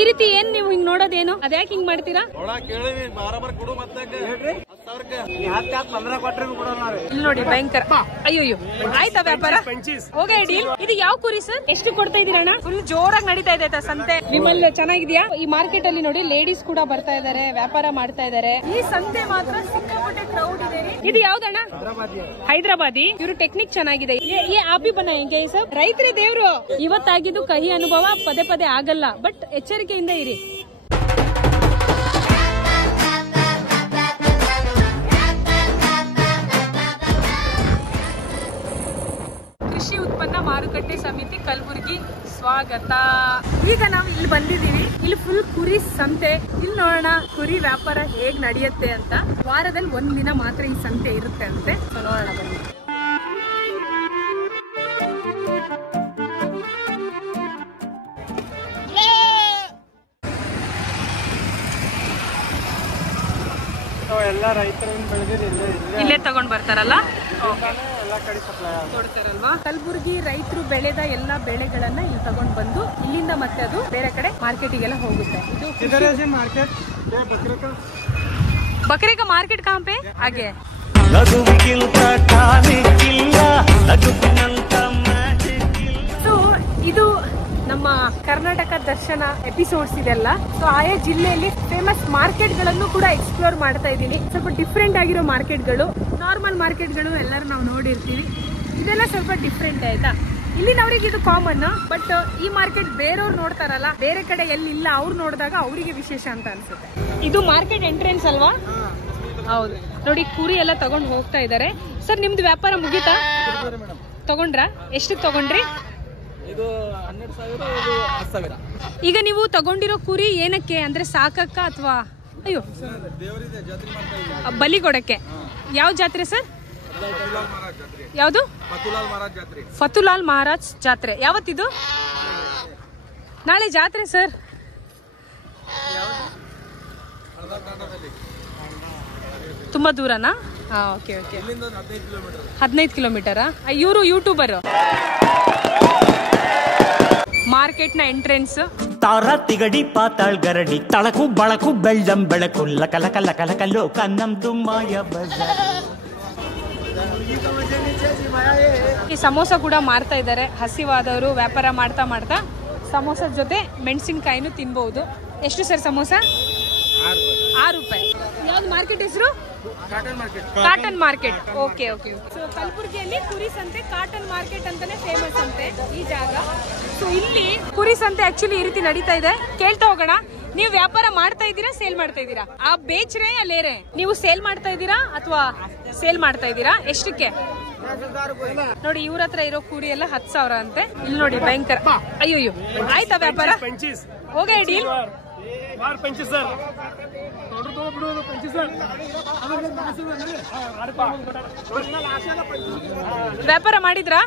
ಈ ರೀತಿ ಏನ್ ನೀವು ಹಿಂಗ್ ನೋಡೋದೇನು ಅದ್ಯಾಕೆ ಹಿಂಗ್ ಮಾಡ್ತೀರಾ? ಇಲ್ಲಿ ನೋಡಿ ಭಯಂಕರ. ಅಯ್ಯೋ ಆಯ್ತಾ ವ್ಯಾಪಾರ ಹೋಗ ಡೀಲ್. ಇದು ಯಾವ ಕುರಿ ಸರ್? ಎಷ್ಟು ಕೊಡ್ತಾ ಇದೀರಣ್ಣ? ಫುಲ್ ಜೋರಾಗಿ ನಡೀತಾ ಇದೆ ಸಂತೆ ನಿಮ್ಮಲ್ಲಿ. ಚೆನ್ನಾಗಿದ್ಯಾ? ಈ ಮಾರ್ಕೆಟ್ ಅಲ್ಲಿ ನೋಡಿ ಲೇಡೀಸ್ ಕೂಡ ಬರ್ತಾ ಇದಾರೆ, ವ್ಯಾಪಾರ ಮಾಡ್ತಾ ಇದಾರೆ. ಈ ಸಂತೆ ಮಾತ್ರ ಸಿಕ್ಕಾಪಟ್ಟೆ ಕ್ರೌಡ್ ಇದೆ. ಇದು ಯಾವ್ದಣ್ಣ? ಹೈದರಾಬಾದಿ. ಇವ್ರು ಟೆಕ್ನಿಕ್ ಚೆನ್ನಾಗಿದೆ. ಆಪಿ ಬನ್ನ ಹೆಂಗೆ ಸರ್? ರೈತರೇ ದೇವ್ರು. ಇವತ್ತಾಗಿದ್ದು ಕಹಿ ಅನುಭವ ಪದೇ ಪದೇ ಆಗಲ್ಲ, ಬಟ್ ಎಚ್ಚರಿಕೆಯಿಂದ ಇರಿ. ಕೃಷಿ ಉತ್ಪನ್ನ ಮಾರುಕಟ್ಟೆ ಸಮಿತಿ ಕಲಬುರಗಿ ಸ್ವಾಗತ. ಈಗ ನಾವು ಇಲ್ಲಿ ಬಂದಿದೀವಿ. ಇಲ್ಲಿ ಫುಲ್ ಕುರಿ ಸಂತೆ. ಇಲ್ಲಿ ನೋಡೋಣ ಕುರಿ ವ್ಯಾಪಾರ ಹೇಗ್ ನಡೆಯುತ್ತೆ ಅಂತ. ವಾರದಲ್ಲಿ ಒಂದ್ ದಿನ ಮಾತ್ರ ಈ ಸಂತೆ ಇರುತ್ತೆ ಅಂತೆ. ನೋಡೋಣ ಬನ್ನಿ. ಎಲ್ಲ ರೈತರು ಇಲ್ಲೇ ತಗೊಂಡ್ ಬರ್ತಾರಲ್ಲ, ಕೊಡ್ತಾರಲ್ವಾ. ಕಲಬುರಗಿ ರೈತರು ಬೆಳೆದ ಎಲ್ಲಾ ಬೆಳೆಗಳನ್ನ ಇಲ್ಲಿ ತಗೊಂಡ್ ಬಂದು ಇಲ್ಲಿಂದ ಮತ್ತೆ ಅದು ಬೇರೆ ಕಡೆ ಮಾರ್ಕೆಟಿಗೆಲ್ಲ ಹೋಗುತ್ತೆ. ಬಕರೆ ಮಾರ್ಕೆಟ್ ಕहाँ पे आगे? ಸೊ ಇದು ನಮ್ಮ ಕರ್ನಾಟಕ ದರ್ಶನ ಎಪಿಸೋಡ್ಸ್ ಇದೆಲ್ಲ. ಸೊ ಆಯಾ ಜಿಲ್ಲೆಯಲ್ಲಿ ಫೇಮಸ್ ಮಾರ್ಕೆಟ್ ಗಳನ್ನು ಕೂಡ ಎಕ್ಸ್ಪ್ಲೋರ್ ಮಾಡ್ತಾ ಇದ್ದೀನಿ. ಸ್ವಲ್ಪ ಡಿಫ್ರೆಂಟ್ ಆಗಿರೋ ಮಾರ್ಕೆಟ್ಗಳು, ನಾರ್ಮಲ್ ಮಾರ್ಕೆಟ್ಗಳು ಎಲ್ಲರೂ ನಾವು ನೋಡಿರ್ತೀವಿ. ಇದೆಲ್ಲ ಸ್ವಲ್ಪ ಡಿಫ್ರೆಂಟ್ ಆಯ್ತಾ. ಇಲ್ಲಿನವ್ರಿಗೆ ಇದು ಕಾಮನ್, ಬಟ್ ಈ ಮಾರ್ಕೆಟ್ ಬೇರೆಯವ್ರು ನೋಡ್ತಾರಲ್ಲ, ಬೇರೆ ಕಡೆ ಎಲ್ಲಿಲ್ಲ ಅವ್ರು ನೋಡಿದಾಗ ಅವರಿಗೆ ವಿಶೇಷ ಅಂತ ಅನ್ಸುತ್ತೆ. ಇದು ಮಾರ್ಕೆಟ್ ಎಂಟ್ರೆನ್ಸ್ ಅಲ್ವಾ? ಹೌದು ನೋಡಿ, ಕುರಿ ಎಲ್ಲ ತಗೊಂಡ್ ಹೋಗ್ತಾ ಇದಾರೆ. ಸರ್ ನಿಮ್ದು ವ್ಯಾಪಾರ ಮುಗೀತಾ? ತಗೊಂಡ್ರಾ? ಎಷ್ಟು ತಗೊಂಡ್ರಿ? ಈಗ ನೀವು ತಗೊಂಡಿರೋ ಕುರಿ ಏನಕ್ಕೆ ಅಂದ್ರೆ ಸಾಕಕ್ಕ ಅಥವಾ ಅಯ್ಯೋ ಬಲಿ ಕೊಡಕ್ಕೆ? ಯಾವ ಜಾತ್ರೆ ಸರ್? ಯಾವುದು? ಫತುಲಾಲ್ ಮಹಾರಾಜ್ ಜಾತ್ರೆ. ಯಾವತ್ತಿದು? ನಾಳೆ ಜಾತ್ರೆ ಸರ್. ತುಂಬಾ ದೂರನಾ? Okay okay. 15 ಕಿಲೋಮೀಟರಾ? ಇವರು ಯೂಟ್ಯೂಬರ್. ಮಾರ್ಕೆಟ್ ನ ಎಂಟ್ರೆನ್ಸ್. ತಾರ ತಿಗಡಿ ಪಾತಾಳ್ ಗರಡಿ ತಳಕು ಬಳಕು ಬೆಳ್ಳಂ ಬೆಳಕು ಲಕ ಲಕ ಲಕ ಲಕ ಲೋಕ ನಮ್ದು ಮಾಯ ಬಜಾರ್. ಈ ಸಮೋಸ ಕೂಡ ಮಾರ್ತಾ ಇದ್ದಾರೆ. ಹಸಿವಾದವರು ವ್ಯಾಪಾರ ಮಾಡ್ತಾ ಮಾಡ್ತಾ ಸಮೋಸ ಜೊತೆ ಮೆಣಸಿನಕಾಯಿನೂ ತಿನ್ಬಹುದು. ಎಷ್ಟು ಸರ್ ಸಮೋಸ? 6 ರೂಪಾಯಿ. ಯಾವ್ದು ಮಾರ್ಕೆಟ್ ಹೆಸರು? Cotton market. Okay okay. So ಕಲಬುರಗಿಯಲ್ಲಿ ಕುರಿ ಸಂತೆ ಕಾಟನ್ ಮಾರ್ಕೆಟ್ ಅಂತಾನೆ ಫೇಮಸ್ ಅಂತೆ ಈ ಜಾಗ. ಸೊ ಇಲ್ಲಿ ಕುರಿ ಸಂತೆ ಆಕ್ಚುಲಿ ಈ ರೀತಿ ನಡೀತಾ ಇದೆ. ಕೇಳ್ತಾ ಹೋಗೋಣ. ನೀವು ವ್ಯಾಪಾರ ಮಾಡ್ತಾ ಇದ್ದೀರಾ, ಸೇಲ್ ಮಾಡ್ತಾ ಇದ್ದೀರಾ? ಆ ಬೇಚ್ರೆ ಅಲ್ಲೇರೆ ನೀವು ಸೇಲ್ ಮಾಡ್ತಾ ಇದ್ದೀರಾ ಅಥವಾ ಸೇಲ್ ಮಾಡ್ತಾ ಇದ್ದೀರಾ? ಎಷ್ಟಕ್ಕೆ? ನೋಡಿ ಇವ್ರ ಹತ್ರ ಇರೋ ಕುರಿ ಎಲ್ಲ 10,000 ಅಂತೆ. ಇಲ್ಲಿ ನೋಡಿ ಭಯಂಕರ. ಅಯ್ಯೋ ಆಯ್ತಾ ವ್ಯಾಪಾರ ಹೋಗ ಡೀಲ್. ವ್ಯಾಪಾರ ಮಾಡಿದ್ರಾ?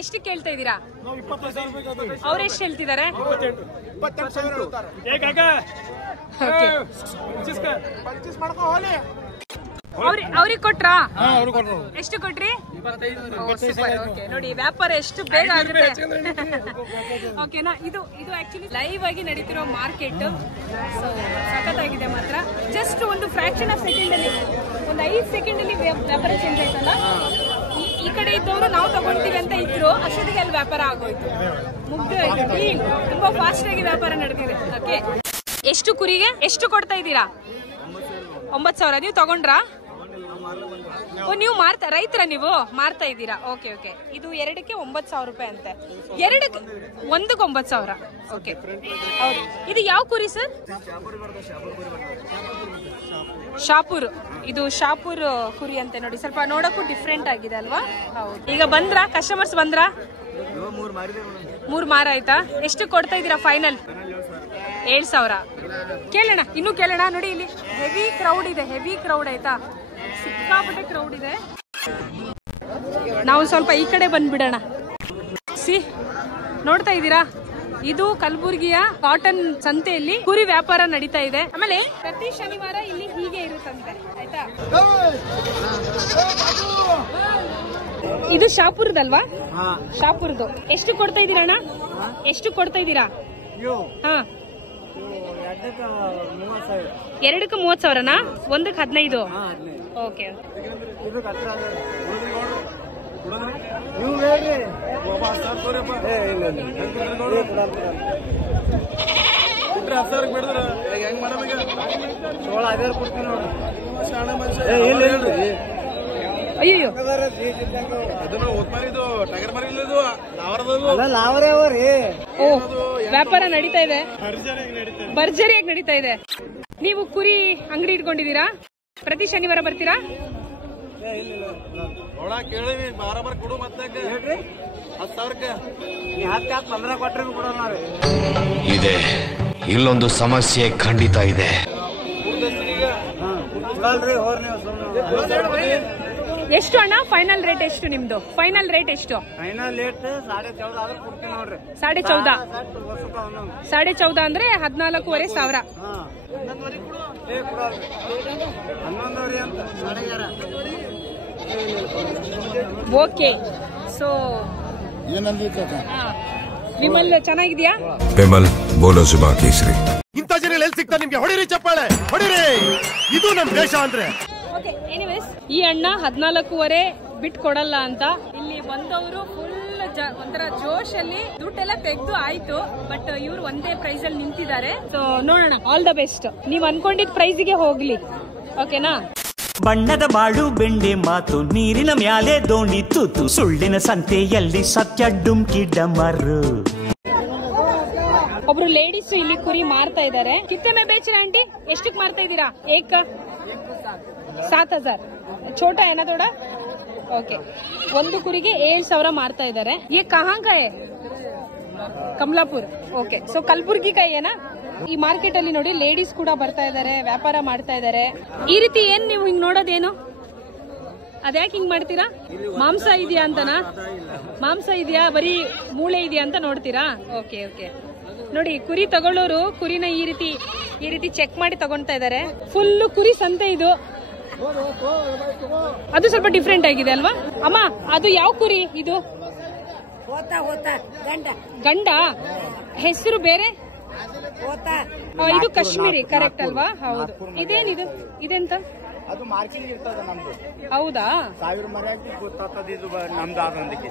ಎಷ್ಟು ಕೇಳ್ತಾ ಇದ್ದೀರಾ? ಅವ್ರ ಎಷ್ಟು ಹೇಳ್ತಿದ್ದಾರೆ? ಅವ್ರಿಗೆ ಕೊಟ್ರಾ? ಎಷ್ಟು ಕೊಟ್ರಿ? ನೋಡಿ ವ್ಯಾಪಾರ ಎಷ್ಟು ಬೇಗ ಆಗುತ್ತೆ. ಓಕೆನಾ? ಇದು ಆಕ್ಚುಲಿ ಲೈವ್ ಆಗಿ ನಡೀತಿರೋ ಮಾರ್ಕೆಟ್. ಸೊ ಸಖತ್ತಾಗಿದೆ ಮಾತ್ರ. ಜಸ್ಟ್ ಒಂದು ಫ್ರಾಕ್ಷನ್ ಆಫ್ ಸೆಕೆಂಡ್ ಅಲ್ಲಿ, ಒಂದು 5 ಸೆಕೆಂಡ್ ಅಲ್ಲಿ ವ್ಯಾಪಾರ ಚೇಂಜ್ ಆಯ್ತಲ್ಲ. ಈ ಕಡೆ ಇದ್ದವರು ನಾವು ತಗೊಳ್ತೀವಿ ಅಂತ ಇದ್ರು, ಅಷ್ಟೊತ್ತಿಗೆ ಅಲ್ಲಿ ವ್ಯಾಪಾರ ಆಗೋಯ್ತು, ಮುಗ್ದು ಹೋಯ್ತು. ತುಂಬಾ ಫಾಸ್ಟ್ ಆಗಿ ವ್ಯಾಪಾರ ನಡೆದಿದೆ. ಓಕೆ, ಎಷ್ಟು ಕುರಿಗೆ ಎಷ್ಟು ಕೊಡ್ತಾ ಇದ್ದೀರಾ? 9,000. ನೀವು ತಗೊಂಡ್ರಾ? ನೀವು ರೈತರ ನೀವು ಮಾರ್ತಾ ಇದ್ದೀರಾ? Okay okay. ಇದು 2ಕ್ಕೆ 9,000 ರೂಪಾಯಿ ಅಂತೆ. 1ಕ್ಕೆ 9,000. ಓಕೆ ಹೌದು. ಇದು ಯಾವ ಕುರಿ ಸರ್? ಶಾಪೂರ್. ಇದು ಶಾಪೂರ್ ಕುರಿ ಅಂತೆ. ನೋಡಿ ಸ್ವಲ್ಪ ನೋಡಕ್ಕೂ ಡಿಫ್ರೆಂಟ್ ಆಗಿದೆ ಅಲ್ವಾ? ಹೌದು. ಈಗ ಬಂದ್ರ ಕಸ್ಟಮರ್ಸ್ ಬಂದ್ರ? 3 ಮಾರ ಆಯ್ತಾ? ಎಷ್ಟು ಕೊಡ್ತಾ ಇದ್ದೀರಾ ಫೈನಲ್? 7,000. ಕೇಳೋಣ, ಇನ್ನು ಕೇಳೋಣ. ನೋಡಿ ಇಲ್ಲಿ ಹೆವಿ ಕ್ರೌಡ್ ಇದೆ, ಹೆವಿ ಕ್ರೌಡ್ ಆಯ್ತಾ? ಸಿಕ್ಕಾಪಟ್ಟೆ ಕ್ರೌಡ್ ಇದೆ. ನಾವು ಸ್ವಲ್ಪ ಈ ಕಡೆ ಬಂದ್ಬಿಡೋಣ. ನೋಡ್ತಾ ಇದ್ದೀರಾ? ಇದು ಕಲಬುರಗಿಯ ಕಾಟನ್ ಸಂತೆಯಲ್ಲಿ ಕುರಿ ವ್ಯಾಪಾರ ನಡೀತಾ ಇದೆ. ಆಮೇಲೆ ಪ್ರತಿ ಶನಿವಾರ ಇಲ್ಲಿ ಹೀಗೆ ಇರುತ್ತಂತೆ ಆಯ್ತಾ? ಇದು ಶಾಪುರದಲ್ವಾ? ಶಾಪುರದು. ಎಷ್ಟು ಕೊಡ್ತಾ ಇದೀರಾ ಅಣ್ಣ? ಎಷ್ಟು ಕೊಡ್ತಾ ಇದೀರಾ? ಹಾ, 2ಕ್ಕೆ 30,000ನಾ? 1ಕ್ಕೆ 15? ಓಕೆ. ಅಯ್ಯೋ, ಓ, ವ್ಯಾಪಾರ ನಡೀತಾ ಇದೆ, ಭರ್ಜರಿಯಾಗಿ ನಡೀತಾ ಇದೆ. ನೀವು ಕುರಿ ಅಂಗಡಿ ಇಟ್ಕೊಂಡಿದ್ದೀರಾ? ಪ್ರತಿ ಶನಿವಾರ ಬರ್ತೀರಾ? ಇದೆ, ಇಲ್ಲೊಂದು ಸಮಸ್ಯೆ ಖಂಡಿತ ಇದೆ. ಎಷ್ಟು ಅಣ್ಣ ಫೈನಲ್ ರೇಟ್? ಎಷ್ಟು ನಿಮ್ದು ಫೈನಲ್ ರೇಟ್? ಎಷ್ಟು ಫೈನಲ್ ರೇಟ್? 14,500 ಕೊಡ್ತೀನಿ ನೋಡ್ರಿ. 14,500? 14,500 ಅಂದ್ರೆ 14,500. ಓಕೆ. ಸೊ ವಿಮಲ್ ಚೆನ್ನಾಗಿದ್ಯಾ? ವಿಮಲ್ ಬೋಲೋ ಜುಬಾ ಕೇಸರಿ. ಇಂಥ ಜನ ಎಲ್ಲಿ ಸಿಗ್ತಾರೆ ನಿಮ್ಗೆ? ಹೊಡಿರಿ ಚಪ್ಪಾಳೆ, ಹೊಡಿರಿ. ಇದು ನಮ್ ದೇಶ ಅಂದ್ರೆ. ಓಕೆ, ಎನಿವೇಸ್ ಈ ಅಣ್ಣ 14,500 ಬಿಟ್ ಕೊಡಲ್ಲ ಅಂತ ಇಲ್ಲಿ ಬಂದವರು ಫುಲ್ ಒಂಥರ ಜೋಶ್ ಅಲ್ಲಿ ದುಡ್ಡೆಲ್ಲ ತೆಗ್ದು ಆಯ್ತು. ಬಟ್ ಇವ್ರು ಒಂದೇ ಪ್ರೈಸ್ ಅಲ್ಲಿ ನಿಂತಿದ್ದಾರೆ. ಸೊ ನೋಡೋಣ, ಆಲ್ ದ ಬೆಸ್ಟ್. ನೀವ್ ಅನ್ಕೊಂಡಿದ್ ಪ್ರೈಸ್ಗೆ ಹೋಗ್ಲಿ, ಓಕೆನಾ? ಬಣ್ಣದ ಬಾಳು ಬೆಂಡೆ ಮಾತು, ನೀರಿನ ಮ್ಯಾಲೆ ದೋಣಿ ತೂತು, ಸುಳ್ಳಿನ ಸಂತೆಯಲ್ಲಿ ಸತ್ಯ ಡುಮ್ಕಿ ಡಮರು. ಒಬ್ರು ಲೇಡೀಸ್ ಇಲ್ಲಿ ಕುರಿ ಮಾರ್ತಾ ಇದ್ದಾರೆ. ಕಿತ್ತನೆ ಬೇಚಿನ ಆಂಟಿ, ಎಷ್ಟಕ್ ಮಾರ್ತಾ ಇದ್ದೀರಾ? 7,000. ಛೋಟಾ ಏನ ಥೋಡ? ಓಕೆ. ಒಂದು ಕುರಿಗೆ 7,000 ಮಾರ್ತಾ ಇದ್ದಾರೆ. ये कहाँ का है? ಕಮಲಾಪುರ್. ಓಕೆ. ಸೊ ಕಲಬುರ್ಗಿ ಕೈ ಏನಾ? ಈ ಮಾರ್ಕೆಟ್ ಅಲ್ಲಿ ನೋಡಿ ಲೇಡೀಸ್ ಕೂಡ ಬರ್ತಾ ಇದಾರೆ, ವ್ಯಾಪಾರ ಮಾಡ್ತಾ ಇದಾರೆ. ಈ ರೀತಿ ಏನ್ ನೀವು ಹಿಂಗ್ ನೋಡೋದೇನು? ಅದ್ಯಾಕೆ ಹಿಂಗ್ ಮಾಡ್ತೀರಾ? ಮಾಂಸ ಇದೆಯಾ ಅಂತನಾ? ಮಾಂಸ ಇದೆಯಾ, ಬರೀ ಮೂಳೆ ಇದೆಯಾ ಅಂತ ನೋಡ್ತೀರಾ? Okay okay. ನೋಡಿ, ಕುರಿ ತಗೊಳ್ಳೋರು ಕುರಿನ ಈ ರೀತಿ ಚೆಕ್ ಮಾಡಿ ತಗೊಳ್ತಾ ಇದಾರೆ. ಫುಲ್ ಕುರಿ ಸಂತೆ ಇದು. ಅದು ಸ್ವಲ್ಪ ಡಿಫ್ರೆಂಟ್ ಆಗಿದೆ ಅಲ್ವಾ ಅಮ್ಮ? ಅದು ಯಾವ ಕುರಿ ಇದು? ಗಂಡ. ಹೆಸರು ಬೇರೆ? ಇದು ಕಾಶ್ಮೀರಿ, ಕರೆಕ್ಟ್ ಅಲ್ವಾ? ಹೌದು. ಇದೇನಿದು? ಇದೆಂತ? ಅದು ಮಾರ್ಕಿಂಗ್ ಇರ್ತದ ನಮ್ದು. ಹೌದಾ? 1000 ಮರ್ಯಾದೆ ಗೊತ್ತಾಗ್ತದ ಇದು ನಮ್ದು ಆದಂದಕ್ಕೆ.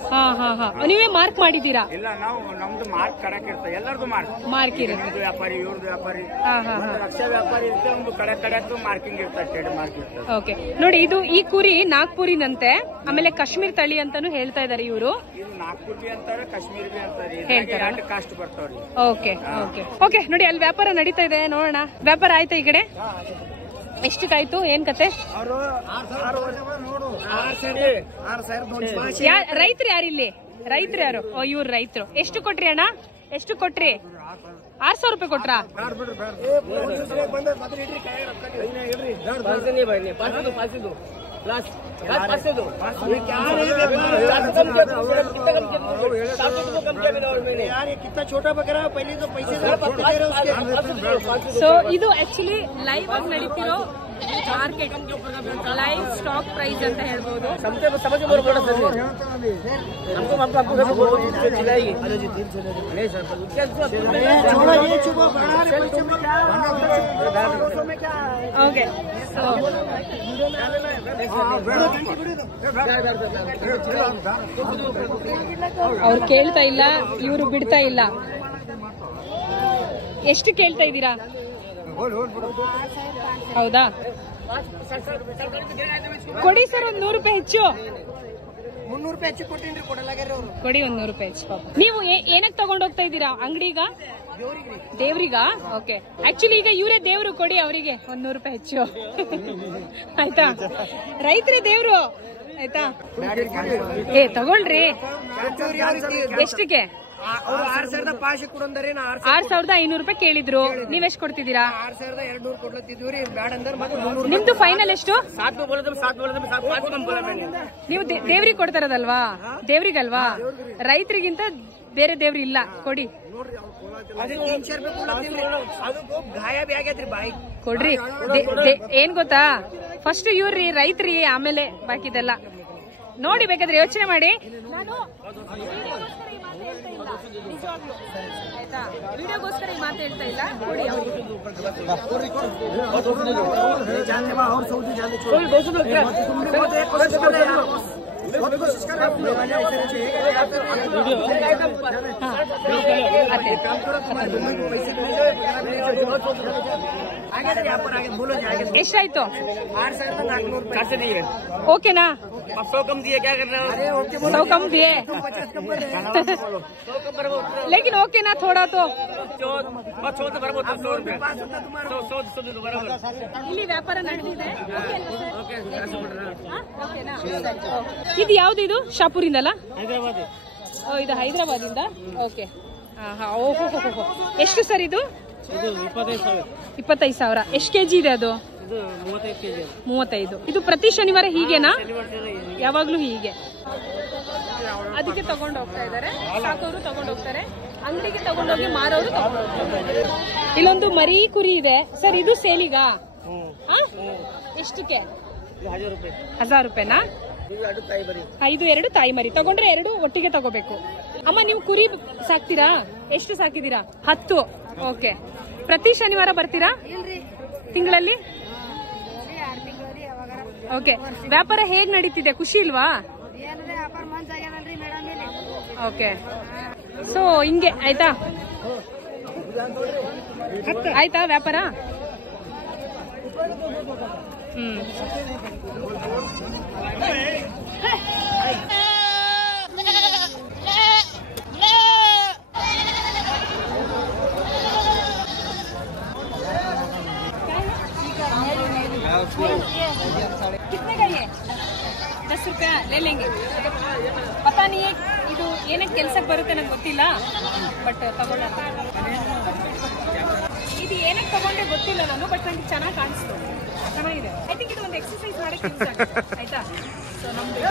ನೀವೇ ಮಾರ್ಕ್ ಮಾಡಿದೀರಾ? ಇಲ್ಲ, ನಾವು ನಮ್ದು ಮಾರ್ಕ್ ಕಡಕ್ ಇರ್ತದೆ. ಎಲ್ಲರದು ಮಾರ್ಕ್ ಇರುತ್ತೆ. ನಮ್ದು ವ್ಯಾಪಾರಿ, ಇವ್ರದ್ದು ವ್ಯಾಪಾರಿ, ರಕ್ಷಾ ವ್ಯಾಪಾರಿ ಇರುತ್ತೆ. ಒಂದು ಕಡಕ್ ಮಾರ್ಕಿಂಗ್ ಇರ್ತದೆ, ಟ್ರೇಡ್ ಮಾರ್ಕ್ ಇರ್ತದೆ. ಓಕೆ. ನೋಡಿ, ಇದು ಈ ಕುರಿ ನಾಗ್ಪುರಿನಂತೆ, ಆಮೇಲೆ ಕಾಶ್ಮೀರ್ ತಳಿ ಅಂತಾನು ಹೇಳ್ತಾ ಇದಾರೆ ಇವರು. ಇದು ನಾಗ್ಪುರಿ ಅಂತಾರೆ, ಕಾಶ್ಮೀರಿ ಅಂತಾರೆ, ಎರಡು ಕಾಸ್ಟ್ ಬರ್ತಾವ್ರಿ. Okay okay okay. ನೋಡಿ, ಅಲ್ಲಿ ವ್ಯಾಪಾರ ನಡೀತಾ ಇದೆ, ನೋಡೋಣ. ವ್ಯಾಪಾರ ಆಯ್ತಾ ಈ ಕಡೆ? ಎಷ್ಟಕ್ಕಾಯ್ತು? ಏನ್ ಕತೆ? ರೈತರು ಯಾರಿಲ್ಲಿ? ರೈತರು ಯಾರು? ಇವ್ರು ರೈತರು. ಎಷ್ಟು ಕೊಟ್ರಿ ಅಣ್ಣ? ಎಷ್ಟು ಕೊಟ್ರಿ? 600 ರೂಪಾಯಿ ಕೊಟ್ರಾ? ಸೊ ಇದು ಆಕ್ಚುಲಿ ಲೈವ್ ಆಗಿ ನಡೀತಿರೋ ಮಾರ್ಕೆಟ್, ಲೈವ್ ಸ್ಟಾಕ್ ಪ್ರೈಸ್ ಅಂತ ಹೇಳ್ಬೋದು. ಓಕೆ. ಅವ್ರು ಕೇಳ್ತಾ ಇಲ್ಲ, ಇವರು ಬಿಡ್ತಾ ಇಲ್ಲ. ಎಷ್ಟು ಕೇಳ್ತಾ ಇದ್ದೀರಾ? ಹೌದಾ? ಕೊಡಿ ಸರ್, ಒಂದ್ 100 ರೂಪಾಯಿ ಹೆಚ್ಚು. 300 ರೂಪಾಯಿ ಹೆಚ್ಚು ಕೊಟ್ಟಿನ್ರಿ, ಕೊಡಲಾಗ್ಯಾರ ಅವರು. ಕೊಡಿ, 100 ರೂಪಾಯಿ ಹೆಚ್ಚು. ನೀವು ಏನಕ್ಕೆ ತಗೊಂಡ್ ಹೋಗ್ತಾ ಇದ್ದೀರಾ ಅಂಗಡಿಗ? ದೇವ್ರಿಗ? ಓಕೆ. ಆಕ್ಚುಲಿ ಈಗ ಇವರೇ ದೇವ್ರು, ಕೊಡಿ ಅವರಿಗೆ 100 ರೂಪಾಯಿ ಹೆಚ್ಚು. ಆಯ್ತಾ? ರೈತರೇ ದೇವ್ರು, ಆಯ್ತಾ? ತಗೊಳ್ರಿ. ಎಷ್ಟಕ್ಕೆ? 6,500 ರೂಪಾಯಿ ಕೇಳಿದ್ರು. ನೀವೆಷ್ಟು ಕೊಡ್ತಿದ್ದೀರಾ? 6,200 ಕೊಡ್ಲತ್ತಿದ್ವಿ. ಬ್ಯಾಡ ಅಂದ್ರೆ ನಿಮ್ದು ಫೈನಲ್ ಎಷ್ಟು? ನೀವು ದೇವ್ರಿಗೆ ಕೊಡ್ತಾರದಲ್ವಾ? ದೇವ್ರಿಗಲ್ವಾ? ರೈತರಿಗಿಂತ ಬೇರೆ ದೇವ್ರು ಇಲ್ಲ, ಕೊಡಿ. ಕೊಡ್ರಿ. ಏನ್ ಗೊತ್ತಾ, ಫಸ್ಟ್ ಇವ್ರಿ ರೈತ್ರಿ, ಆಮೇಲೆ ಬಾಕಿದೆಲ್ಲ. ನೋಡಿ ಬೇಕಾದ್ರೆ ಯೋಚನೆ ಮಾಡಿ. ನಾನು ವಿಡಿಯೋಗೋಸ್ಕರ ಈ ಮಾತು ಹೇಳ್ತಾ ಇಲ್ಲ, ನಿಜವಾಗ್ಲೂ ಆಯ್ತಾ, ವಿಡಿಯೋಗೋಸ್ಕರ ಈ ಮಾತು ಹೇಳ್ತಾ ಇಲ್ಲ. ನೋಡಿ ಎಷ್ಟಾಯ್ತು? ಓಕೆನಾ? सौ कम दिए लेकिन ओके ना थोड़ा तो ಇಲ್ಲಿ ವ್ಯಾಪಾರ ನಡೆದಿದೆ. ಇದು ಯಾವ್ದು? ಇದು ಶಾಪುರಿಂದಲ್ಲ? ಇದು ಹೈದರಾಬಾದಿಂದ. ಓಕೆ. ಓಹೋ, ಎಷ್ಟು ಸರ್ ಇದು? 25,000. ಎಷ್ಟು ಕೆಜಿ ಇದೆ ಅದು? 35. ಇದು ಪ್ರತಿ ಶನಿವಾರ ಹೀಗೆನಾ? ಯಾವಾಗ್ಲೂ ಹೀಗೆ? ಅದಕ್ಕೆ ತಗೊಂಡು ಹೋಗ್ತಾ ಇದಾರೆ, ಸಾಕೋರು ತಗೊಂಡು ಹೋಗ್ತಾರೆ, ಅಂಗಡಿಗೆ ತಗೊಂಡೋಗಿ ಮಾರೋರು ತಗೊಂಡು ಹೋಗ್ತಾರೆ. ಇಲ್ಲೊಂದು ಮರಿ ಕುರಿ ಇದೆ ಸರ್, ಇದು ಸೇಲಿಗಾ? ಎಷ್ಟಕ್ಕೆ? 1000 ರೂಪಾಯಿನಾ? ಇದು 2 ತಾಯಿ ಮರಿ ತಗೊಂಡ್ರೆ 2 ಒಟ್ಟಿಗೆ ತಗೋಬೇಕು. ಅಮ್ಮ ನೀವು ಕುರಿ ಸಾಕ್ತೀರಾ? ಎಷ್ಟು ಸಾಕಿದೀರಾ? 10. ಓಕೆ. ಪ್ರತಿ ಶನಿವಾರ ಬರ್ತೀರಾ? ತಿಂಗಳಲ್ಲಿ? ಓಕೆ. ವ್ಯಾಪಾರ ಹೇಗ್ ನಡೀತಿದೆ? ಖುಷಿ ಇಲ್ವಾ? ಓಕೆ. ಸೊ ಹಿಂಗೆ ಆಯ್ತಾ? ಆಯ್ತಾ ವ್ಯಾಪಾರ? कितने का ये? 10 रुपया ले लेंगे. पता नहीं है ಇದು ಏನಕ್ಕೆ ಕೆಲಸಕ್ಕೆ ಬರುತ್ತೆ ನಂಗೆ ಗೊತ್ತಿಲ್ಲ, ಬಟ್ ತಗೊಳ್ಳೋಣ. ಇದು ಏನಕ್ಕೆ ತಗೊಂಡೆ ಗೊತ್ತಿಲ್ಲ ನಾನು, ಬಟ್ ನಂಗೆ ಚೆನ್ನಾಗಿ ಕಾಣಿಸ್ತು, ಚೆನ್ನಾಗಿದೆ. ಐ ಥಿಂಕ್ ಇದು ಒಂದು ಎಕ್ಸರ್ಸೈಸ್ ಮಾಡಕ್ಕೆ ಯೂಸ್ ಆಗುತ್ತೆ ಆಯ್ತಾ. ಸೊ ನಮ್ದು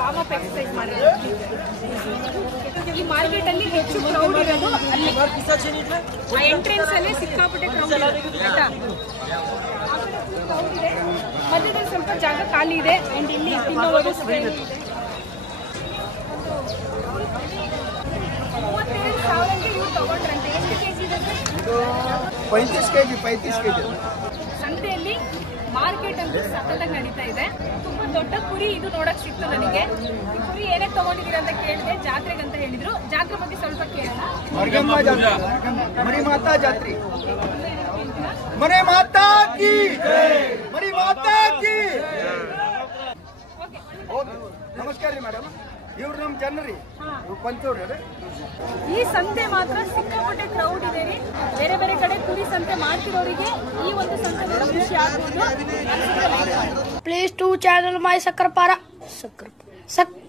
ವಾರ್ಮ್ ಅಪ್ ಎಕ್ಸರ್ಸೈಸ್ ಮಾಡಿ. ಈ ಮಾರ್ಕೆಟ್ ಅಲ್ಲಿ ಹೆಚ್ಚು ಕ್ರೌಡ್ ಇರೋದು ಅಲ್ಲಿ, ಆ ಎಂಟ್ರೆನ್ಸ್ ಅಲ್ಲಿ ಸಿಕ್ಕಾಪಟ್ಟೆ ಕ್ರೌಡ್ ಆಯ್ತಾ. ಕ್ರೌಡ್ ಇದೆ, ಮಧ್ಯದಲ್ಲಿ ಸ್ವಲ್ಪ ಜಾಗ ಖಾಲಿ ಇದೆ. ಅಂಡ್ ಇಲ್ಲಿ ತಿನ್ನೋ ವ್ಯವಸ್ಥೆ ಇದೆ. 32,000 ಇವ್ರು ತಗೊಂಡ್ರಂತೆ. ಎಷ್ಟು ಕೆಜಿ ಇದೆ? 35 ಕೆಜಿ. ಸಂತೆಯಲ್ಲಿ ಮಾರ್ಕೆಟ್ ಅಂತೂ ಸಖತ್ತಾಗಿ ನಡೀತಾ ಇದೆ. ತುಂಬಾ ದೊಡ್ಡ ಕುರಿ ಇದು ನೋಡಕ್ ಸಿಕ್ತು ನನಗೆ. ಈ ಕುರಿ ಏನಕ್ಕೆ ತಗೊಂಡಿದ್ದೀರಾ ಅಂತ ಕೇಳಿದೆ. ಜಾತ್ರೆಗೆ ಅಂತ ಹೇಳಿದ್ರು. ಜಾತ್ರೆ ಬಗ್ಗೆ ಸ್ವಲ್ಪ ಕೇಳೋಣ. ಮರಿ ಮಾತಾ ಜಾತ್ರೆ. ಮರಿ ಮಾತಾ ಕಿ ಮರಿ ಮಾತಾ ಕಿ. ನಮಸ್ಕಾರ ರೀ ಮೇಡಮ್, ಇವ್ರು ನಮ್ಮ ಜನರಿ ಪಂಚವ್ರಿ. ಈ ಸಂತೆ ಮಾತ್ರ ಸಿಕ್ಕಾಪಟ್ಟೆ ಕ್ರೌಡ್ ಇದೆ ರೀ. ಬೇರೆ ಬೇರೆ ಕಡೆ ಕುರಿ ಸಂತೆ ಮಾಡ್ತಿರೋರಿಗೆ ಈ ಒಂದು ಸಂತೆ ನೋಡಿ ಖುಷಿ ಆಗ್ಬೋದು. ಪ್ಲೀಸ್ ಟು ಚಾನಲ್ ಮೈ ಸಕ್ಕರಪಾರ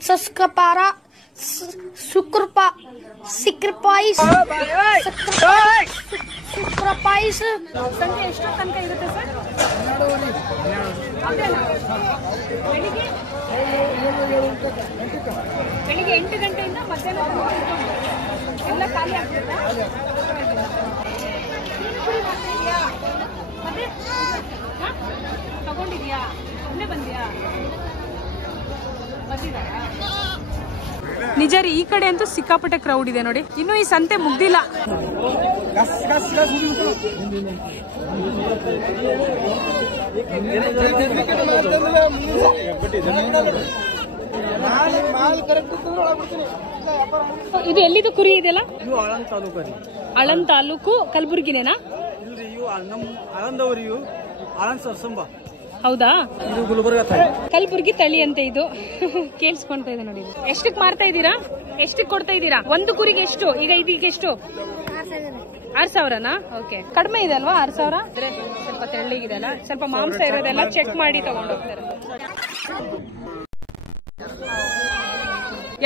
ಸಸ್ಕಪಾರ ಸುಕ್ರಪಾಯಿಸ್ ಸಂಜೆ ಎಷ್ಟು ತನಕ ಇರುತ್ತೆ ಸರ್? ಬೆಳಿಗ್ಗೆ 8 ಗಂಟೆಯಿಂದ ಮಧ್ಯಾಹ್ನ ಎಲ್ಲ ಖಾಲಿ ಆಗ್ತದಾ? ಮತ್ತೆ ತಗೊಂಡಿದ್ಯಾ? ಒಮ್ಮೆ ಬಂದ್ಯಾ? ಬಂದಿದ್ದಾರಾ? ನಿಜ ರೀ, ಈ ಕಡೆ ಅಂತೂ ಸಿಕ್ಕಾಪಟ್ಟೆ ಕ್ರೌಡ್ ಇದೆ ನೋಡಿ. ಇನ್ನು ಈ ಸಂತೆ ಮುಗ್ದಿಲ್ಲ. ಇದು ಎಲ್ಲಿದು ಕುರಿ ಇದೆಯಲ್ಲ? ಆಳಂದ್ ತಾಲೂಕು ಕಲಬುರ್ಗಿನೇನಾ? ಹೌದಾ? ಕಲಬುರ್ಗಿ ತಳಿ ಅಂತ ಇದು. ಕೇಳಿಸ್ಕೊಂತ ಇದೆ ನೋಡಿ. ಎಷ್ಟಕ್ಕೆ ಮಾರ್ತಾ ಇದ್ದೀರಾ? ಎಷ್ಟಕ್ಕೆ ಕೊಡ್ತಾ ಇದ್ದೀರಾ? ಒಂದು ಕುರಿಗೆ ಎಷ್ಟು? ಈಗ ಇದೀಗ ಎಷ್ಟು? 6,000ನಾ? ಓಕೆ. ಕಡಿಮೆ ಇದೆ ಅಲ್ವಾ 6,000? ಸ್ವಲ್ಪ ತೆಳ್ಳಗಿದೆ ಅಲ್ಲ, ಸ್ವಲ್ಪ ಮಾಂಸ ಇರೋದೆಲ್ಲ ಚೆಕ್ ಮಾಡಿ ತಗೊಂಡೋಗ್ತಾರೆ.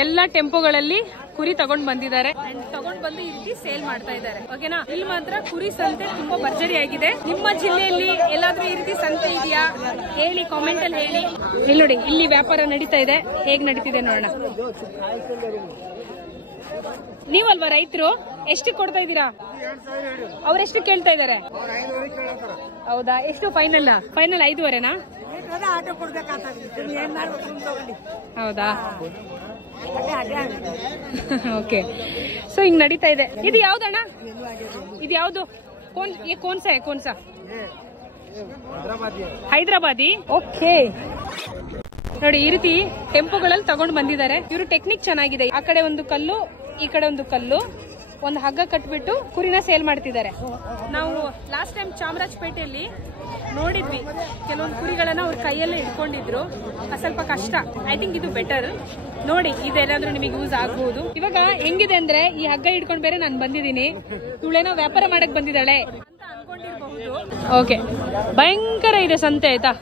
ಎಲ್ಲ ಟೆಂಪೋಗಳಲ್ಲಿ ಕುರಿ ತಗೊಂಡ್ ಬಂದಿದ್ದಾರೆ. ತಗೊಂಡ್ ಬಂದು ಈ ರೀತಿ ಸೇಲ್ ಮಾಡ್ತಾ ಇದ್ದಾರೆ. ಓಕೆನಾ? ಇಲ್ಲಿ ಮಾತ್ರ ಕುರಿ ಸಂತೆ ತುಂಬಾ ಭರ್ಜರಿ ಆಗಿದೆ. ನಿಮ್ಮ ಜಿಲ್ಲೆಯಲ್ಲಿ ಎಲ್ಲಾದ್ರೂ ಈ ರೀತಿ ಸಂತೆ ಇದೆಯಾ ಹೇಳಿ, ಕಾಮೆಂಟ್ ಅಲ್ಲಿ ಹೇಳಿ. ಇಲ್ಲಿ ನೋಡಿ, ಇಲ್ಲಿ ವ್ಯಾಪಾರ ನಡೀತಾ ಇದೆ. ಹೇಗ್ ನಡೀತಿದೆ ನೋಡೋಣ. ನೀವಲ್ವಾ ರೈತರು? ಎಷ್ಟು ಕೊಡ್ತಾ ಇದ್ದೀರಾ? ಅವ್ರೆಷ್ಟು ಕೇಳ್ತಾ ಇದ್ದಾರೆ? ಹೌದಾ? ಎಷ್ಟು ಫೈನಲ್? 5,500ನಾ? ಆಟೋ ಕೊಡ್ಬೇಕಾಗ್ತದೆ ಏನ್ ಮಾಡ್ಬೇಕು ತಗೊಂಡು. ಹೌದಾ? ಓಕೆ. ಸೊ ಹಿಂಗ್ ನಡೀತಾ ಇದೆ. ಇದು ಯಾವ್ದಣ್ಣ? ಇದು ಯಾವ್ದು? ಕೋನ್ಸಾ ಹೈದರಾಬಾದಿ. ಓಕೆ ನೋಡಿ, ಈ ರೀತಿ ಟೆಂಪೋಗಳಲ್ಲಿ ತಗೊಂಡ್ ಬಂದಿದ್ದಾರೆ. ಇವರು ಟೆಕ್ನಿಕ್ ಚೆನ್ನಾಗಿದೆ. ಆ ಕಡೆ ಒಂದು ಕಲ್ಲು, ಈ ಕಡೆ ಒಂದು ಕಲ್ಲು, ಒಂದು ಹಗ್ಗ ಕಟ್ಬಿಟ್ಟು ಕುರಿನ ಸೇಲ್ ಮಾಡ್ತಿದ್ದಾರೆ. ನಾವು ಲಾಸ್ಟ್ ಟೈಮ್ ಚಾಮರಾಜಪೇಟೆಯಲ್ಲಿ ನೋಡಿದ್ವಿ, ಕೆಲವೊಂದು ಕುರಿಗಳನ್ನ ಅವ್ರ ಕೈಯಲ್ಲೇ ಇಟ್ಕೊಂಡಿದ್ರು. ಸ್ವಲ್ಪ ಕಷ್ಟ. ಐ ಥಿಂಕ್ ಇದು ಬೆಟರ್. ನೋಡಿ, ಇದೆಲ್ಲಾದ್ರೂ ನಿಮಗೆ ಯೂಸ್ ಆಗಬಹುದು. ಇವಾಗ ಹೆಂಗಿದೆ ಅಂದ್ರೆ, ಈ ಹಗ್ಗ ಇಟ್ಕೊಂಡ್ ಬೇರೆ ನಾನು ಬಂದಿದ್ದೀನಿ, ಇವಳೇನೋ ವ್ಯಾಪಾರ ಮಾಡಕ್ ಬಂದಿದ್ದಾಳೆ ಅಂತ ಅನ್ಕೊಂಡಿರ್ಬಹುದು. ಓಕೆ, ಭಯಂಕರ ಇದೆ ಸಂತೆ ಆಯ್ತಾ.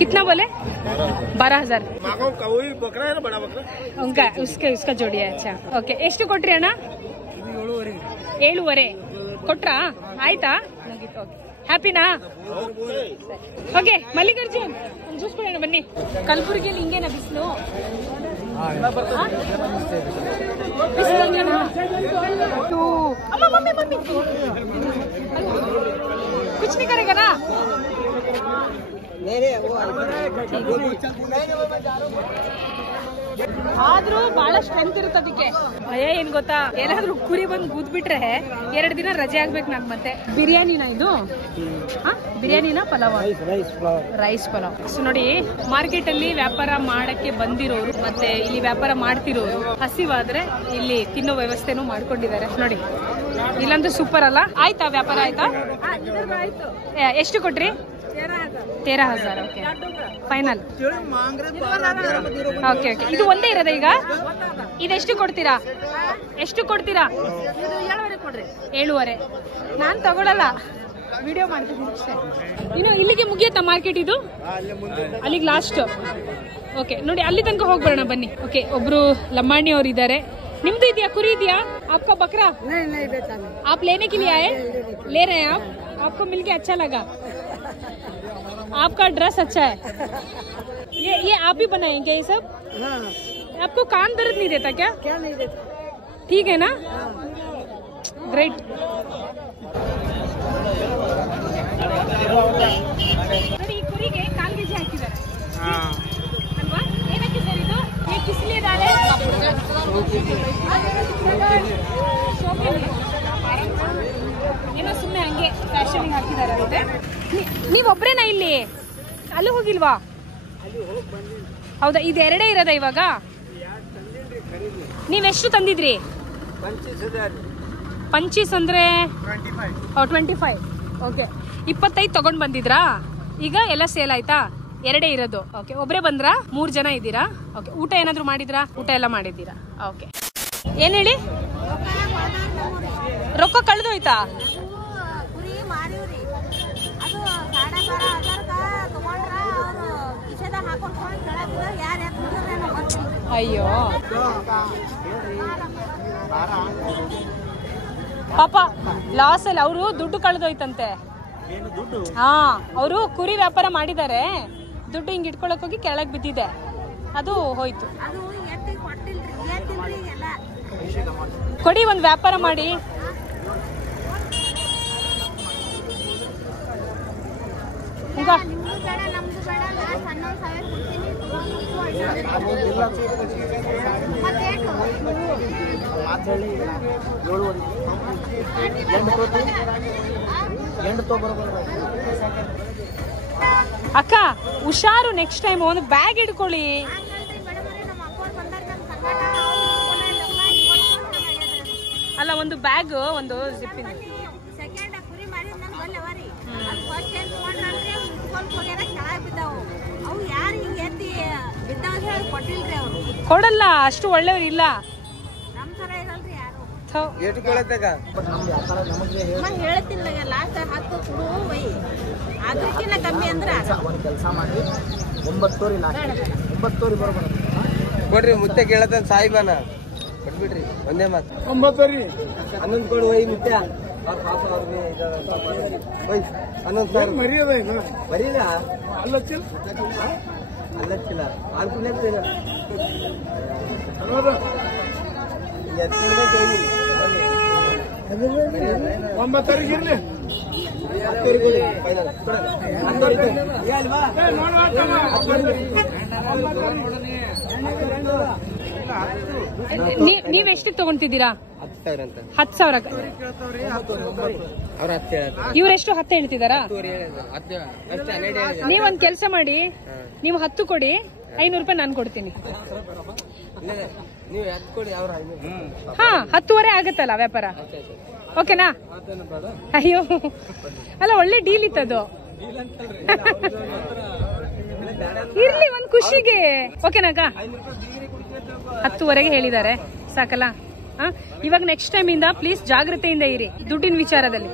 कितना बोले? 12,000. उनका उसका जोड़ी है. अच्छा, ओके. ಎಷ್ಟು ಕೊಟ್ರಿ ಅಣ್ಣ? 7.5 ಕೊಟ್ರಾ? ಆಯ್ತಾ? ಹ್ಯಾಪಿನಾ? ಓಕೆ, ಮಲ್ಲಿಕಾರ್ಜುನ್ ಒಂದು ಜ್ಯೂಸ್ ಕೊಡೋಣ ಬನ್ನಿ. ಕಲಬುರಗಿಯಲ್ಲಿ ಹಿಂಗೇನಾ ಬಿಸಿಲು? कुछ नहीं करेगा ना? ಆದ್ರೂ ಬಹಳ ಸ್ಟ್ರೆಂತ್ ಇರುತ್ತೆ ಅದಕ್ಕೆ. ಭಯ ಏನ್ ಗೊತ್ತಾ, ಏನಾದ್ರೂ ಕುರಿ ಬಂದು ಗುದ್ಬಿಟ್ರೆ 2 ದಿನ ರಜೆ ಆಗ್ಬೇಕು ನನ್. ಮತ್ತೆ ಬಿರಿಯಾನಿನ ಇದು? ಬಿರಿಯಾನಿನ ಪಲಾವ್? ರೈಸ್ ಪಲಾವ್. ಸೊ ನೋಡಿ, ಮಾರ್ಕೆಟ್ ಅಲ್ಲಿ ವ್ಯಾಪಾರ ಮಾಡಕ್ಕೆ ಬಂದಿರೋರು ಮತ್ತೆ ಇಲ್ಲಿ ವ್ಯಾಪಾರ ಮಾಡ್ತಿರೋರು ಹಸಿವಾದ್ರೆ ಇಲ್ಲಿ ತಿನ್ನೋ ವ್ಯವಸ್ಥೆನೂ ಮಾಡ್ಕೊಂಡಿದ್ದಾರೆ ನೋಡಿ. ಇಲ್ಲಂತೂ ಸೂಪರ್ ಅಲ್ಲ. ಆಯ್ತಾ ವ್ಯಾಪಾರ? ಆಯ್ತಾ? ಎಷ್ಟು ಕೊಟ್ರಿ? 13,000. Okay, final. Okay okay. ಇದು ಒಂದೇ ಇರೋದ ಈಗ? ಇದೆಷ್ಟು ಕೊಡ್ತೀರಾ? ಎಷ್ಟು ಕೊಡ್ತೀರಾ? 7.5. ನಾನ್ ತಗೊಳಲ್ಲ, ವಿಡಿಯೋ ಮಾಡ್ತಿದ್ದೀನಿ ಅಷ್ಟೇ. ಇನ್ನು ಇಲ್ಲಿಗೆ ಮುಗಿಯತ್ತಾ ಮಾರ್ಕೆಟ್ ಇದು? ಅಲ್ಲಿಗೆ ಲಾಸ್ಟ್. ಓಕೆ ನೋಡಿ, ಅಲ್ಲಿ ತನಕ ಹೋಗ್ಬರೋಣ ಬನ್ನಿ. ಓಕೆ, ಒಬ್ರು ಲಂಬಾಣಿ ಅವ್ರು ಇದ್ದಾರೆ. ನಿಮ್ದು ಇದೆಯಾ ಕುರಿ? ಇದೆಯಾ आपका बकरा? नहीं बेचा नहीं. आप लेने के लिए आए? ले रहे हैं आप? आपको मिलके अच्छा लगा? आपका ड्रेस अच्छा है. ये आप ही बनाएंगे ये सब? हाँ. आपको कान दर्द नहीं देता क्या? क्या नहीं देता. ठीक है ना? ग्रेट. ನೋಡಿ, ಈ ಕುರಿಗೆ ಕಾಲ್ ಗೆಜ್ಜೆ ಹಾಕಿದ್ದಾರೆ ಅಲ್ವಾ? ಏನಕ್ಕೆ ಸರ್ ಇದು? ಕಿಸ್ಲಿ ದಾಲೆ ಏನೋ ಸುಮ್ಮನೆ ಹಂಗೆ ಫ್ಯಾಷನ್ ಹಾಕಿದ್ದಾರೆ ಅಂತೆ. ನೀವೊಬ್ರೇನಾ ಇಲ್ಲಿ? ಅಲ್ಲೂ ಹೋಗಿಲ್ವಾ? ಹೌದಾ? ಇದು 2 ಇರೋದ ಇವಾಗ? ನೀವೆಷ್ಟು ತಂದಿದ್ರಿ? 25 ಅಂದ್ರೆ 25. ಓಕೆ, 25 ತಗೊಂಡ್ ಬಂದಿದ್ರಾ? ಈಗ ಎಲ್ಲ ಸೇಲ್ ಆಯ್ತಾ? 2 ಇರೋದು. ಓಕೆ, ಒಬ್ರೇ ಬಂದ್ರಾ? 3 ಜನ ಇದ್ದೀರಾ? ಓಕೆ, ಊಟ ಏನಾದ್ರು ಮಾಡಿದ್ರಾ? ಊಟ ಎಲ್ಲ ಮಾಡಿದ್ದೀರಾ? ಓಕೆ. ಏನ್ ಹೇಳಿ? ರೊಕ್ಕ ಕಳೆದೋಯ್ತಾ? ಅಯ್ಯೋ ಪಾಪ, ಲಾಸ್ ಅಲ್ಲಿ. ಅವರು ದುಡ್ಡು ಕಳೆದೋಯ್ತಂತೆ. ಹಾ, ಅವರು ಕುರಿ ವ್ಯಾಪಾರ ಮಾಡಿದ್ದಾರೆ, ದುಡ್ಡು ಹಿಂಗ್ ಇಟ್ಕೊಳಕ್ ಹೋಗಿ ಕೆಳಗ್ ಬಿದ್ದಿದೆ, ಅದು ಹೋಯ್ತು. ಕೊಡಿ, ಒಂದ್ ವ್ಯಾಪಾರ ಮಾಡಿ. ಈಗ ಅಕ್ಕ ಹುಷಾರು, ನೆಕ್ಸ್ಟ್ ಟೈಮ್ ಒಂದು ಬ್ಯಾಗ್ ಇಟ್ಕೊಳ್ಳಿ. ಅಲ್ಲ, ಒಂದು ಬ್ಯಾಗ್, ಒಂದು ಜಿಪ್ಪಿನ. ಕೊಡಲ್ಲ, ಅಷ್ಟು ಒಳ್ಳೆಯವ್ರು ಇಲ್ಲ. ಕೊಡ್ರಿ, ಮುತ್ತೆ ಕೇಳತ್ತ ಸಾಯಿಬಾನ ಕೊಟ್ಬಿಡ್ರಿ. ಒಂದೇ ಮಾತು 9 11 ಕೊಡು. ಒಯ್ ಮುತ್ತೆ, ಮರಿಯದ ಅಲ್ಲಚ್ಚಿಲ್ಲ ನೀವೆಷ್ಟು ತಗೊಂತಿದ್ದೀರಾ? 10,000 ಅಂತ. 10,000. ಇವರೆಷ್ಟು 10 ಹೇಳ್ತಿದಾರಾ? ನೀವೊಂದ್ ಕೆಲಸ ಮಾಡಿ, ನೀವು 10 ಕೊಡಿ, 500 ರೂಪಾಯಿ ನಾನು ಕೊಡ್ತೀನಿ. ಹಾ, 10ವರೆ ಆಗತ್ತಲ್ಲ ವ್ಯಾಪಾರ. ಓಕೆನಾ? ಅಯ್ಯೋ ಅಲ್ಲ, ಒಳ್ಳೆ ಡೀಲ್ ಇತ್ತದು. ಇರ್ಲಿ, ಒಂದ್ ಖುಷಿಗೆ. ಓಕೆನಾಗ? 10ವರೆಗೆ ಹೇಳಿದ್ದಾರೆ, ಸಾಕಲ್ಲ? ಇವಾಗ ನೆಕ್ಸ್ಟ್ ಟೈಮ್ ಇಂದ ಪ್ಲೀಸ್ ಜಾಗ್ರತೆಯಿಂದ ಇರಿ ದುಡ್ಡಿನ ವಿಚಾರದಲ್ಲಿ.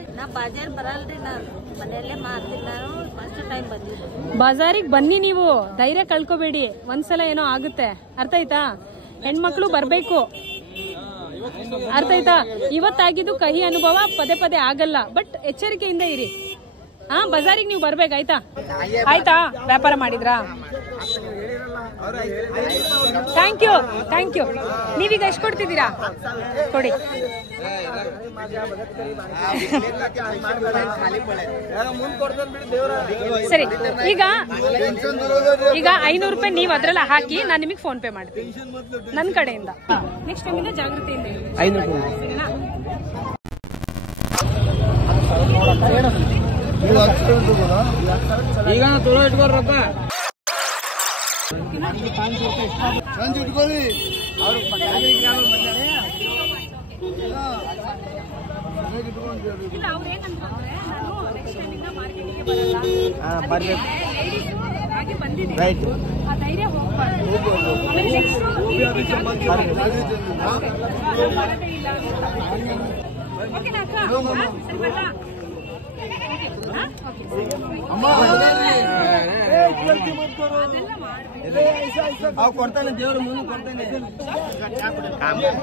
ಬಾಜಾರಿಗೆ ಬನ್ನಿ, ನೀವು ಧೈರ್ಯ ಕಳ್ಕೋಬೇಡಿ. ಒಂದ್ಸಲ ಏನೋ ಆಗುತ್ತೆ, ಅರ್ಥ ಆಯ್ತಾ? ಹೆಣ್ಮಕ್ಳು ಬರ್ಬೇಕು, ಅರ್ಥ ಆಯ್ತಾ? ಇವತ್ತಾಗಿದ್ದು ಕಹಿ ಅನುಭವ ಪದೇ ಪದೇ ಆಗಲ್ಲ, ಬಟ್ ಎಚ್ಚರಿಕೆಯಿಂದ ಇರಿ. ಬಜಾರಿಗೆ ನೀವು ಬರ್ಬೇಕಾಯ್ತಾ? ಆಯ್ತಾ? ವ್ಯಾಪಾರ ಮಾಡಿದ್ರಾ? Thank you, thank you. ನೀವೀಗ ಎಷ್ಟು ಕೊಡ್ತಿದ್ದೀರಾ? ಕೊಡಿ. ಸರಿ, ಈಗ 500 ರೂಪಾಯಿ ನೀವು ಅದ್ರಲ್ಲ ಹಾಕಿ, ನಾನು ನಿಮಗೆ ಫೋನ್ ಪೇ ಮಾಡ್ತೀನಿ ನನ್ನ ಕಡೆಯಿಂದ. ನೆಕ್ಸ್ಟ್ ಟೈಮಿಂದ ಜಾಗೃತಿಯಿಂದ ಇರಿ. 500 ಸರಿನಾ? ಈಗ ತುಳು ಇಟ್ಕೊಳ್ರಪ್ಪ. ಇಟ್ಕೊಳ್ಳಿ. ಇಲ್ಲ, ಅವ್ರು ಏನಂತಂದ್ರೆ, ನಾನು ನೆಕ್ಸ್ಟ್ ಟೈಮಿಂದ ಮಾರ್ಕೆಟಿಗೆ ಬರಲ್ಲ, ಹಾಗೆ ಬಂದಿದೆ, ಆ ಧೈರ್ಯ ಹೋಗ್ಬಾರ್ದು. ಆಮೇಲೆ ನೆಕ್ಸ್ಟ್ ಬರೋದೇ ಇಲ್ಲ. ಓಕೆನಾ ಅಕ್ಕ? ಸರಿ ಬರಲಾ? ಕೊಡ್ತಾನೆ ದೇವ್ರ ಮುಂದೆ ಕೊಡ್ತಾನೆ.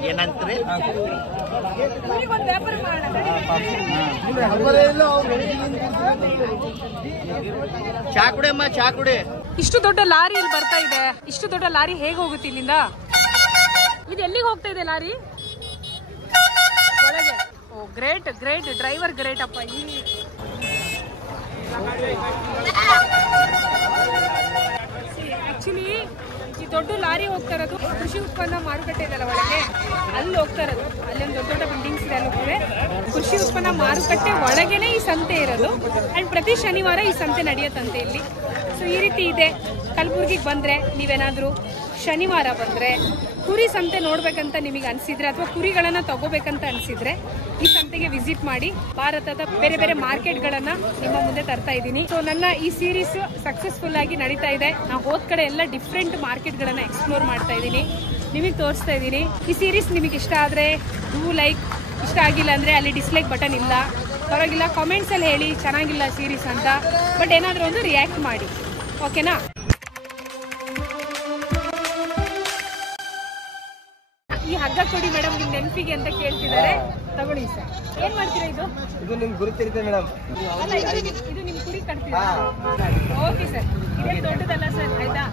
ಏನಂತ್ರಿ? ವ್ಯಾಪಾರ ಮಾಡೋಣ. ಚಾಕುಡೆಮ್ಮ, ಚಾಕುಡೆ. ಇಷ್ಟು ದೊಡ್ಡ ಲಾರಿ ಇಲ್ಲಿ ಬರ್ತಾ ಇದೆ. ಇಷ್ಟು ದೊಡ್ಡ ಲಾರಿ ಹೇಗೆ ಹೋಗುತ್ತೆ ಇಲ್ಲಿಂದ? ಇದು ಎಲ್ಲಿಗೆ ಹೋಗ್ತಾ ಇದೆ ಲಾರಿ? ಒಳಗೆ. ಓ, ಗ್ರೇಟ್ ಗ್ರೇಟ್, ಡ್ರೈವರ್ ಗ್ರೇಟ್ ಅಪ್ಪ. ಆಕ್ಚುಲಿ ಈ ದೊಡ್ಡ ಲಾರಿ ಹೋಗ್ತಾ ಇರೋದು ಕೃಷಿ ಉತ್ಪನ್ನ ಮಾರುಕಟ್ಟೆ ಇದೆಲ್ಲ ಒಳಗೆ, ಅಲ್ಲಿ ಹೋಗ್ತಾ ಇರೋದು. ಅಲ್ಲೊಂದು ದೊಡ್ಡ ದೊಡ್ಡ ಬಿಲ್ಡಿಂಗ್ಸ್ ಇದೆ, ಅಲ್ಲಿ ಹೋಗ್ತದೆ. ಕೃಷಿ ಉತ್ಪನ್ನ ಮಾರುಕಟ್ಟೆ ಒಳಗೇನೆ ಈ ಸಂತೆ ಇರೋದು. ಅಂಡ್ ಪ್ರತಿ ಶನಿವಾರ ಈ ಸಂತೆ ನಡೆಯುತ್ತಂತೆ ಇಲ್ಲಿ. ಸೊ ಈ ರೀತಿ ಇದೆ. ಕಲಬುರ್ಗಿಗೆ ಬಂದ್ರೆ ನೀವೇನಾದ್ರೂ ಶನಿವಾರ ಬಂದ್ರೆ ಕುರಿ ಸಂತೆ ನೋಡ್ಬೇಕಂತ ನಿಮಗೆ ಅನ್ಸಿದ್ರೆ, ಅಥವಾ ಕುರಿಗಳನ್ನ ತಗೋಬೇಕಂತ ಅನ್ಸಿದ್ರೆ ಈ ಸಂತೆಗೆ ವಿಸಿಟ್ ಮಾಡಿ. ಭಾರತದ ಬೇರೆ ಬೇರೆ ಮಾರ್ಕೆಟ್ಗಳನ್ನ ನಿಮ್ಮ ಮುಂದೆ ತರ್ತಾ ಇದ್ದೀನಿ. ಸೊ ನನ್ನ ಈ ಸೀರೀಸ್ ಸಕ್ಸಸ್ಫುಲ್ ಆಗಿ ನಡೀತಾ ಇದೆ. ನಾವು ಹೋದ ಕಡೆ ಎಲ್ಲ ಡಿಫ್ರೆಂಟ್ ಮಾರ್ಕೆಟ್ಗಳನ್ನ ಎಕ್ಸ್ಪ್ಲೋರ್ ಮಾಡ್ತಾ ಇದ್ದೀನಿ, ನಿಮಗೆ ತೋರಿಸ್ತಾ ಇದ್ದೀನಿ. ಈ ಸೀರೀಸ್ ನಿಮಗೆ ಇಷ್ಟ ಆದ್ರೆ ಡೂ ಲೈಕ್, ಇಷ್ಟ ಆಗಿಲ್ಲ ಅಂದ್ರೆ ಅಲ್ಲಿ ಡಿಸ್ಲೈಕ್ ಬಟನ್ ಇಲ್ಲ, ಪರವಾಗಿಲ್ಲ, ಕಾಮೆಂಟ್ಸ್ ಅಲ್ಲಿ ಹೇಳಿ ಚೆನ್ನಾಗಿಲ್ಲ ಸೀರೀಸ್ ಅಂತ. ಬಟ್ ಏನಾದ್ರೂ ಒಂದು ರಿಯಾಕ್ಟ್ ಮಾಡಿ, ಓಕೆನಾ? ಈ ಹಗ್ಗ ಕೊಡಿ ಮೇಡಮ್, ನಿಮ್ ನೆನಪಿಗೆ ಅಂತ ಕೇಳ್ತಿದ್ದಾರೆ. ತಗೊಳ್ಳಿ ಸರ್. ಏನ್ ಮಾಡ್ತೀರಾ ಇದು? ಇದು ನಿಮ್ಗೆ ಗುರುತಿರುತ್ತೆ ಮೇಡಮ್. ಅಲ್ಲ, ಇದು ನಿಮ್ ಕುರಿ ಕಟ್ತೀರಾ? ಓಕೆ ಸರ್, ಇದೇ ದೊಡ್ಡದಲ್ಲ ಸರ್, ಆಯ್ತಾ?